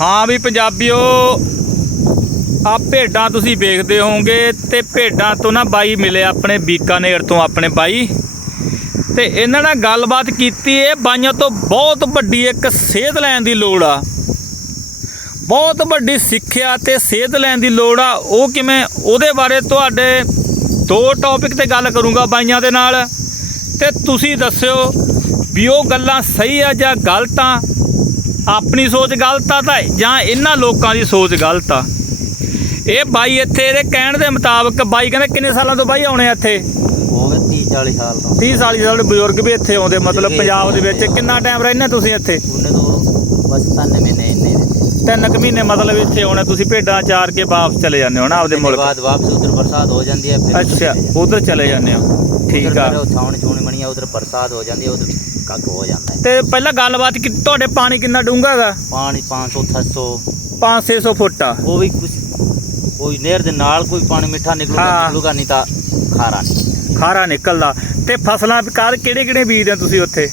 ਹਾਂ ਵੀ ਪੰਜਾਬੀਓ ਆ ਭੇਡਾਂ ਤੁਸੀਂ ਵੇਖਦੇ ਹੋਵੋਗੇ ਤੇ ਭੇਡਾਂ ਤੋਂ ਨਾ ਬਾਈ ਮਿਲੇ ਆਪਣੇ ਬੀਕਾਨੇਰ ਤੋਂ ਆਪਣੇ ਬਾਈ। ਤੇ ਇਹਨਾਂ ਨਾਲ ਗੱਲਬਾਤ ਕੀਤੀ ਇਹ ਬਾਈਆਂ ਤੋਂ ਬਹੁਤ ਵੱਡੀ ਇੱਕ ਸੇਧ ਲੈਣ ਦੀ ਲੋੜ ਆ। ਬਹੁਤ ਵੱਡੀ ਸਿੱਖਿਆ ਤੇ ਸੇਧ ਲੈਣ ਦੀ ਲੋੜ ਆ। ਉਹ ਕਿਵੇਂ? ਉਹਦੇ ਬਾਰੇ ਤੁਹਾਡੇ ਦੋ ਟੌਪਿਕ ਤੇ ਗੱਲ ਕਰੂੰਗਾ ਬਾਈਆਂ ਦੇ ਨਾਲ। ਤੇ ਤੁਸੀਂ ਦੱਸਿਓ ਵੀ ਉਹ ਗੱਲਾਂ ਸਹੀ ਆ ਜਾਂ ਗਲਤ ਆ। ਆਪਣੀ ਸੋਚ ਗਲਤ ਆ ਤਾਂ ਜਾਂ ਇਹਨਾਂ ਲੋਕਾਂ ਦੀ ਸੋਚ ਗਲਤ ਆ? ਇਹ ਬਾਈ ਇੱਥੇ ਇਹਦੇ ਕਹਿਣ ਦੇ ਮੁਤਾਬਕ ਬਾਈ ਕਹਿੰਦਾ ਕਿੰਨੇ ਸਾਲਾਂ ਤੋਂ ਬਾਈ ਆਉਣੇ ਆ ਇੱਥੇ? ਹੋ ਗਏ 30 40 ਸਾਲ ਤੋਂ। 30 ਸਾਲ ਦੇ ਬਜ਼ੁਰਗ ਵੀ ਇੱਥੇ ਆਉਂਦੇ ਮਤਲਬ ਪੰਜਾਬ ਦੇ ਵਿੱਚ। ਕਿੰਨਾ ਟਾਈਮ ਰਹਿੰਦੇ ਤੁਸੀਂ ਇੱਥੇ? ਉਹਨੇ ਤੋਂ ਬਸ ਤਿੰਨ ਮਹੀਨੇ ਇੰਨੇ ਤਿੰਨ ਕੁ ਮਹੀਨੇ ਮਤਲਬ ਇੱਥੇ ਆਉਣੇ ਤੁਸੀਂ ਭੇਡਾਂ ਚਾਰ ਕੇ ਵਾਪਸ ਚਲੇ ਜਾਂਦੇ ਹੋ ਨਾ ਆਪਦੇ ਮੁਲਕ? ਬਾਅਦ ਵਾਪਸ ਉਧਰ ਬਰਸਾਤ ਹੋ ਜਾਂਦੀ ਹੈ ਫਿਰ ਅੱਛਾ ਉਧਰ ਚਲੇ ਜਾਂਦੇ ਹੋ। ਠੀਕ ਆ। ਛਾਉਣੀ ਛਾਉਣੀ ਬਣੀ ਆ ਉਧਰ ਬਰਸਾਤ ਹੋ ਜਾਂਦੀ ਹੈ ਉਧਰ ਕੱਖ ਹੋ ਜਾਂਦਾ ਤੇ ਪਹਿਲਾਂ ਗੱਲਬਾਤ ਕੀਤੀ ਤੁਹਾਡੇ ਪਾਣੀ ਕਿੰਨਾ ਡੂੰਘਾ ਹੈਗਾ? ਪਾਣੀ 500 700 5-600 ਫੁੱਟ ਆ। ਉਹ ਵੀ ਕੁਝ ਕੋਈ ਨਹਿਰ ਦੇ ਨਾਲ ਕੋਈ ਪਾਣੀ ਮਿੱਠਾ ਨਿਕਲੂਗਾ ਹਾਂ। ਨਿਕਲੂਗਾ ਨਹੀਂ ਤਾਂ ਖਾਰਾ ਨਹੀਂ। ਖਾਰਾ ਨਿਕਲਦਾ। ਤੇ ਫਸਲਾਂ ਕਾਰ ਕਿਹੜੇ ਕਿਹੜੇ ਬੀਜਦੇ ਆ ਤੁਸੀਂ ਉੱਥੇ?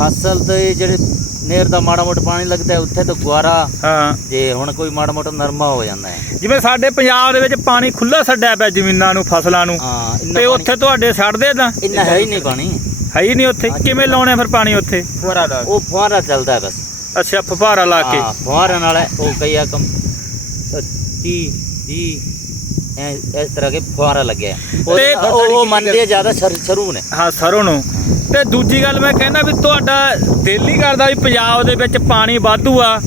ਫਸਲ ਤੇ ਜਿਹੜੇ ਨਹਿਰ ਦਾ ਮਾੜਾ ਮੋਟਾ ਪਾਣੀ ਲੱਗਦਾ ਹੈ, ਉੱਥੇ ਤਾਂ ਗੁਆਰਾ ਹਾਂ। ਜੇ ਹੁਣ ਕੋਈ ਮਾੜਾ ਮੋਟਾ ਨਰਮਾ ਹੋ ਜਾਂਦਾ ਹੈ। ਜਿਵੇਂ ਸਾਡੇ ਪੰਜਾਬ ਦੇ ਵਿੱਚ ਪਾਣੀ ਖੁੱਲਾ ਛੱਡਿਆ ਪਿਆ ਜ਼ਮੀਨਾਂ ਨੂੰ ਫਸਲਾਂ ਨੂੰ। ਹਾਂ ਇੰਨਾ ਤੇ ਪਾਣੀ- ਉੱਥੇ ਤੁਹਾਡੇ ਛੱਡਦੇ ਤਾਂ? ਇੰਨਾ ਹੈ ਹੀ ਨਹੀਂ ਪਾਣੀ। ਹੈ ਹੀ ਨਹੀਂ ਉੱਥੇ। ਕਿਵੇਂ ਲਾਉਣੇ ਫਿਰ ਪਾਣੀ ਉੱਥੇ? ਉਹ ਫੁਹਾਰਾ ਚੱਲਦਾ ਹੈ ਬਸ। ਅੱਛਾ ਫੁਹਾਰਾ ਲਾ ਕੇ। ਹਾਂ ਫੁਹਾਰਾ ਨਾਲ ਹੈ, ਉਹ ਕਈ ਆ ਕਮ। 30 30 ਇਸ ਤਰ੍ਹਾਂ ਕੇ ਫੁਹਾਰਾ ਲੱਗਿਆ ਤੇ ਉਹ ਮੰਨਦੇ ਆ ਜ਼ਿਆਦਾ ਸ਼ਰ- ਸ਼ਰੂ ਨੇ। ਹਾਂ ਸਰੋਂ ਨੂੰ। ਤੇ ਦੂਜੀ ਗੱਲ ਮੈਂ ਕਹਿੰਦਾ ਵੀ ਤੁਹਾਡਾ ਦਿਲ ਹੀ ਕਰਦਾ ਵੀ ਪੰਜਾਬ ਦੇ ਵਿੱਚ ਪਾਣੀ ਵਾਧੂ ਆ।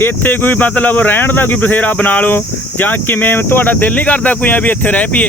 ਇੱਥੇ ਕੋਈ ਮਤਲਬ ਰਹਿਣ ਦਾ ਕੋਈ ਬਸੇਰਾ ਬਣਾ ਲਓ ਜਾਂ ਕਿਵੇਂ ਤੁਹਾਡਾ ਦਿਲ ਹੀ ਕਰਦਾ ਕੋਈ ਆ ਵੀ ਇੱਥੇ ਰਹਿ ਪਈਏ?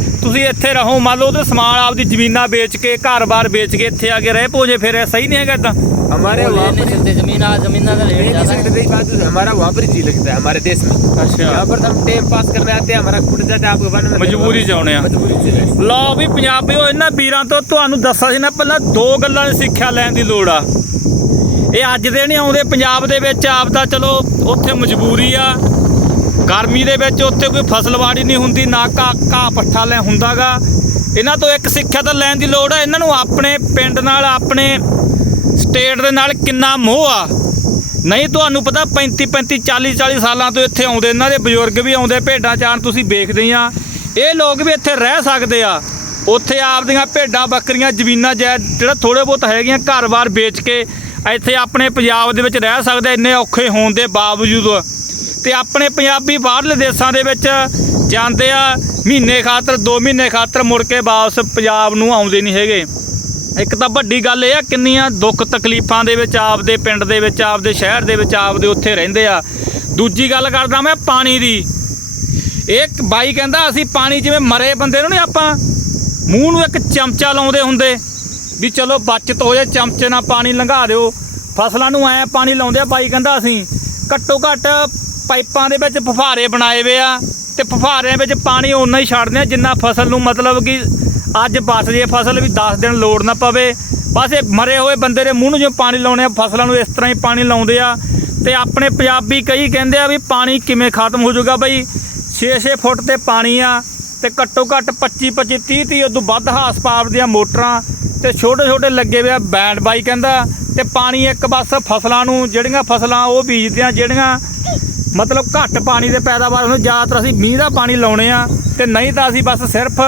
ਤੁਸੀਂ ਇੱਥੇ ਰਹੋ ਮੰਨ ਲਓ ਤੇ ਸਮਾਨ ਆਪਦੀ ਜ਼ਮੀਨਾਂ ਵੇਚ ਕੇ ਘਰ-ਬਾਰ ਵੇਚ ਕੇ ਇੱਥੇ ਆ ਕੇ ਰਹਿ ਪੋਜੇ ਫਿਰ ਇਹ ਸਹੀ ਨਹੀਂ ਹੈਗਾ ਇਦਾਂ हमारे ਉਹ ਲੈ वहाँ ਨਹੀਂ पर ਸਕਦੇ ਜ਼ਮੀਨ ਆ ਜ਼ਮੀਨਾਂ ਦਾ ले ਰੇਟ नहीं ਜ਼ਿਆਦਾ सकते थे बात तो हमारा वहाँ पर ही जी लगता है हमारे देश में ਅੱਛਾ यहाँ पर तो हम टाइम पास करने आते हैं हमारा फुट जाता है आपको वन में ਮਜਬੂਰੀ ਚ ਆਉਣੇ ਆ मजबूरी से ਲਓ ਵੀ ਪੰਜਾਬੀਓ ਇਹਨਾਂ ਵੀਰਾਂ ਤੋਂ ਤੁਹਾਨੂੰ ਦੱਸਿਆ ਸੀ ਨਾ ਪਹਿਲਾਂ ਦੋ ਗੱਲਾਂ ਦੀ ਸਿੱਖਿਆ ਲੈਣ ਦੀ ਲੋੜ ਆ ਇਹ ਅੱਜ ਦੇ ਨਹੀਂ ਆਉਂਦੇ ਪੰਜਾਬ ਦੇ ਵਿੱਚ ਆਪ ਦਾ ਚਲੋ ਉੱਥੇ ਮਜਬੂਰੀ ਆ ਗਰਮੀ ਦੇ ਵਿੱਚ ਉੱਥੇ ਕੋਈ ਫਸਲਵਾੜੀ ਨਹੀਂ ਹੁੰਦੀ, ਨਾ ਘਾਹ ਘਾਹ ਪੱਠਾ ਲੈ ਹੁੰਦਾਗਾ। ਇਹਨਾਂ ਤੋਂ ਇੱਕ ਸਿੱਖਿਆ ਤਾਂ ਲੈਣ ਦੀ ਲੋੜ ਆ। ਇਹਨਾਂ ਨੂੰ ਆਪਣੇ ਪਿੰਡ ਨਾਲ, ਆਪਣੇ ਸਟੇਟ ਦੇ ਨਾਲ ਕਿੰਨਾ ਮੋਹ ਆ। ਨਹੀਂ, ਤੁਹਾਨੂੰ ਪਤਾ 35 35 40 40 ਸਾਲਾਂ ਤੋਂ ਇੱਥੇ ਆਉਂਦੇ, ਇਹਨਾਂ ਦੇ ਬਜ਼ੁਰਗ ਵੀ ਆਉਂਦੇ, ਭੇਡਾਂ ਚਾਰਨ ਤੁਸੀਂ ਵੇਖਦੇ ਹੀ ਆ। ਇਹ ਲੋਕ ਵੀ ਇੱਥੇ ਰਹਿ ਸਕਦੇ ਆ। ਉੱਥੇ ਆਪਦੀਆਂ ਭੇਡਾਂ, ਬੱਕਰੀਆਂ, ਜ਼ਮੀਨਾਂ ਜੈ ਜਿਹੜਾ ਥੋੜੇ ਬਹੁਤ ਹੈਗੀਆਂ ਘਰ-ਬਾਰ ਵੇਚ ਕੇ ਇੱਥੇ ਆਪਣੇ ਪੰਜਾਬ ਦੇ ਵਿੱਚ ਰਹਿ ਸਕਦੇ ਇੰਨੇ ਔਖੇ ਹੋਣ ਦੇ ਬਾਵਜੂਦ ਤੇ ਆਪਣੇ ਪੰਜਾਬੀ ਬਾਹਰਲੇ ਦੇਸ਼ਾਂ ਦੇ ਵਿੱਚ ਜਾਂਦੇ ਆ, ਮਹੀਨੇ ਖਾਤਰ 2 ਮਹੀਨੇ ਖਾਤਰ ਮੁੜ ਕੇ ਵਾਪਸ ਪੰਜਾਬ ਨੂੰ ਆਉਂਦੇ ਨਹੀਂ ਹੈਗੇ। ਇੱਕ ਤਾਂ ਵੱਡੀ ਗੱਲ ਇਹ ਆ, ਕਿੰਨੀਆਂ ਦੁੱਖ ਤਕਲੀਫਾਂ ਦੇ ਵਿੱਚ ਆਪਦੇ ਪਿੰਡ ਦੇ ਵਿੱਚ, ਆਪਦੇ ਸ਼ਹਿਰ ਦੇ ਵਿੱਚ ਆਪਦੇ ਉੱਥੇ ਰਹਿੰਦੇ ਆ। ਦੂਜੀ ਗੱਲ ਕਰਦਾ ਮੈਂ ਪਾਣੀ ਦੀ। ਇਹ ਇੱਕ ਬਾਈ ਕਹਿੰਦਾ, ਅਸੀਂ ਪਾਣੀ ਜਿਵੇਂ ਮਰੇ ਬੰਦੇ ਨੂੰ ਨਹੀਂ ਆਪਾਂ, ਮੂੰਹ ਨੂੰ ਇੱਕ ਚਮਚਾ ਲਾਉਂਦੇ ਹੁੰਦੇ, ਵੀ ਚਲੋ ਬਚਤ ਹੋ ਜਾਏ, ਚਮਚੇ ਨਾਲ ਪਾਣੀ ਲੰਘਾ ਦਿਓ। ਫਸਲਾਂ ਨੂੰ ਐ ਪਾਣੀ ਲਾਉਂਦੇ ਆ, ਬਾਈ ਕਹਿੰਦਾ ਅਸੀਂ, ਘੱਟੋ ਘੱਟ ਪਾਈਪਾਂ ਦੇ ਵਿੱਚ ਫੁਫਾਰੇ ਬਣਾਏ ਵੇ ਆ ਤੇ ਫੁਫਾਰਿਆਂ ਵਿੱਚ ਪਾਣੀ ਓਨਾ ਹੀ ਛੱਡਦੇ ਆ, ਜਿੰਨਾ ਫਸਲ ਨੂੰ ਮਤਲਬ ਕਿ ਅੱਜ ਬਚ ਜੇ ਫਸਲ ਵੀ 10 ਦਿਨ ਲੋੜ ਨਾ ਪਵੇ। ਬਸ ਇਹ ਮਰੇ ਹੋਏ ਬੰਦੇ ਦੇ ਮੂੰਹ ਨੂੰ ਜਿਵੇਂ ਪਾਣੀ ਲਾਉਣੇ ਆ, ਫਸਲਾਂ ਨੂੰ ਇਸ ਤਰ੍ਹਾਂ ਹੀ ਪਾਣੀ ਲਾਉਂਦੇ ਆ। ਤੇ ਆਪਣੇ ਪੰਜਾਬੀ ਕਈ ਕਹਿੰਦੇ ਆ ਵੀ ਪਾਣੀ ਕਿਵੇਂ ਖਤਮ ਹੋ ਜਾਊਗਾ ਬਈ? 6-6 ਫੁੱਟ ਤੇ ਪਾਣੀ ਆ ਤੇ ਘੱਟੋ ਘੱਟ 25 25 30 30 ਉਦੋਂ ਵੱਧ ਹਾਸ ਪਾਵਰ ਦੀਆਂ ਮੋਟਰਾਂ ਤੇ ਛੋਟੇ ਛੋਟੇ ਲੱਗੇ ਹੋਏ ਆ ਬੈਂਡ ਬਾਈ ਕਹਿੰਦਾ, ਤੇ ਪਾਣੀ ਇੱਕ ਬਸ ਫਸਲਾਂ ਨੂੰ, ਜਿਹੜੀਆਂ ਫਸਲਾਂ ਉਹ ਬੀਜਦੇ ਆ, ਜਿਹੜੀਆਂ ਮਤਲਬ ਘੱਟ ਪਾਣੀ ਦੇ ਪੈਦਾਵਾਰ ਨੂੰ ਜ਼ਿਆਦਾਤਰ ਅਸੀਂ ਮੀਂਹ ਦਾ ਪਾਣੀ ਲਾਉਣੇ ਆ ਤੇ ਨਹੀਂ ਤਾਂ ਅਸੀਂ ਬਸ ਸਿਰਫ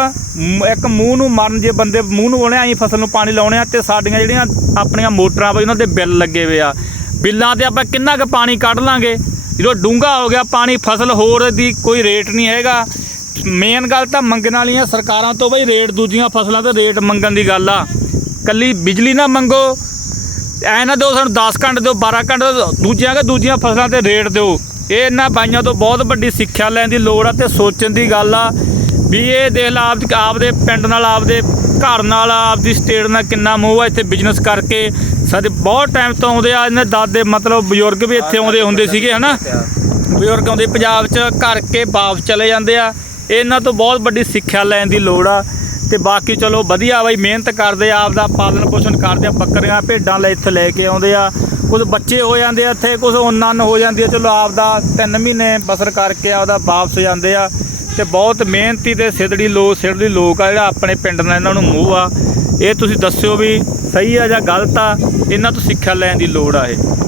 ਇੱਕ ਮੂੰਹ ਨੂੰ ਮਰਨ ਜੇ ਬੰਦੇ ਮੂੰਹ ਨੂੰ ਆਉਣੇ ਅਸੀਂ ਫਸਲ ਨੂੰ ਪਾਣੀ ਲਾਉਣੇ ਆ ਤੇ ਸਾਡੀਆਂ ਜਿਹੜੀਆਂ ਆਪਣੀਆਂ ਮੋਟਰਾਂ ਬਈ ਉਹਨਾਂ ਦੇ ਬਿੱਲ ਲੱਗੇ ਹੋਏ ਆ। ਬਿੱਲਾਂ ਤੇ ਆਪਾਂ ਕਿੰਨਾ ਕੁ ਪਾਣੀ ਕੱਢ ਲਾਂਗੇ? ਜਦੋਂ ਡੂੰਘਾ ਹੋ ਗਿਆ, ਪਾਣੀ ਫਸਲ ਹੋਰ ਦੀ ਕੋਈ ਰੇਟ ਨਹੀਂ ਹੈਗਾ। ਮੇਨ ਗੱਲ ਤਾਂ ਮੰਗਣ ਵਾਲੀਆਂ ਸਰਕਾਰਾਂ ਤੋਂ ਬਈ ਰੇਟ, ਦੂਜੀਆਂ ਫਸਲਾਂ ਤੇ ਰੇਟ ਮੰਗਣ ਦੀ ਗੱਲ ਆ। ਕੱਲੀ ਬਿਜਲੀ ਨਾ ਮੰਗੋ। ਐ ਨਾ ਦਿਓ ਸਾਨੂੰ 10 ਘੰਟੇ ਦਿਓ 12 ਘੰਟੇ ਦਿਓ, ਦੂਜਿਆਂ ਕੇ ਦੂਜੀਆਂ ਫਸਲਾਂ ਤੇ ਰੇਟ ਦਿਓ। ਇਹ ਇਹਨਾਂ ਬਾਈਆਂ ਤੋਂ ਬਹੁਤ ਵੱਡੀ ਸਿੱਖਿਆ ਲੈਣ ਦੀ ਲੋੜ ਆ ਤੇ ਸੋਚਣ ਦੀ ਗੱਲ ਆ ਵੀ ਇਹ ਦੇਖ ਲਾ ਆਪ ਆਪਦੇ ਪਿੰਡ ਨਾਲ, ਆਪਦੇ ਘਰ ਨਾਲ, ਆਪਦੀ ਸਟੇਟ ਨਾਲ ਕਿੰਨਾ ਮੋਹ ਆ ਇੱਥੇ ਬਿਜ਼ਨਸ ਕਰਕੇ। ਸਾਡੇ ਬਹੁਤ ਟਾਈਮ ਤੋਂ ਆਉਂਦੇ ਆ, ਇਹਨਾਂ ਦਾਦੇ ਮਤਲਬ ਬਜ਼ੁਰਗ ਵੀ ਇੱਥੇ ਆਉਂਦੇ ਹੁੰਦੇ ਸੀਗੇ, ਹਨਾ? ਬਜ਼ੁਰਗ ਆਉਂਦੇ ਪੰਜਾਬ 'ਚ ਕਰਕੇ ਵਾਪਸ ਚਲੇ ਜਾਂਦੇ ਆ। ਇਹਨਾਂ ਤੋਂ ਬਹੁਤ ਵੱਡੀ ਸਿੱਖਿਆ ਲੈਣ ਦੀ ਲੋੜ ਆ। ਤੇ ਬਾਕੀ ਚਲੋ ਵਧੀਆ ਬਾਈ, ਮਿਹਨਤ ਕਰਦੇ ਆ, ਆਪਦਾ ਪਾਲਣ ਪੋਸ਼ਣ ਕਰਦੇ ਆ, ਬੱਕਰੀਆਂ, ਭੇਡਾਂ ਲੈ ਇੱਥੇ ਲੈ ਕੇ ਆਉਂਦੇ ਆ। ਕੁਝ ਬੱਚੇ ਹੋ ਜਾਂਦੇ ਆ ਇੱਥੇ, ਕੁਝ ਉਹਨਾਂ ਹੋ ਜਾਂਦੀ ਆ। ਚਲੋ ਆਪਦਾ 3 ਮਹੀਨੇ ਬਸਰ ਕਰਕੇ ਆਪਦਾ ਵਾਪਸ ਜਾਂਦੇ ਆ। ਤੇ ਬਹੁਤ ਮਿਹਨਤੀ ਤੇ ਸਿੱਧੜੀ ਲੋਕ ਸਿੱਧੜੀ ਲੋਕ ਆ ਜਿਹੜਾ ਆਪਣੇ ਪਿੰਡ ਨਾਲ ਇਹਨਾਂ ਨੂੰ ਮੋਹ ਆ। ਇਹ ਤੁਸੀਂ ਦੱਸਿਓ ਵੀ ਸਹੀ ਆ ਜਾਂ ਗਲਤ ਆ, ਇਹਨਾਂ ਤੋਂ ਸਿੱਖਿਆ ਲੈਣ ਦੀ ਲੋੜ ਆ ਇਹ।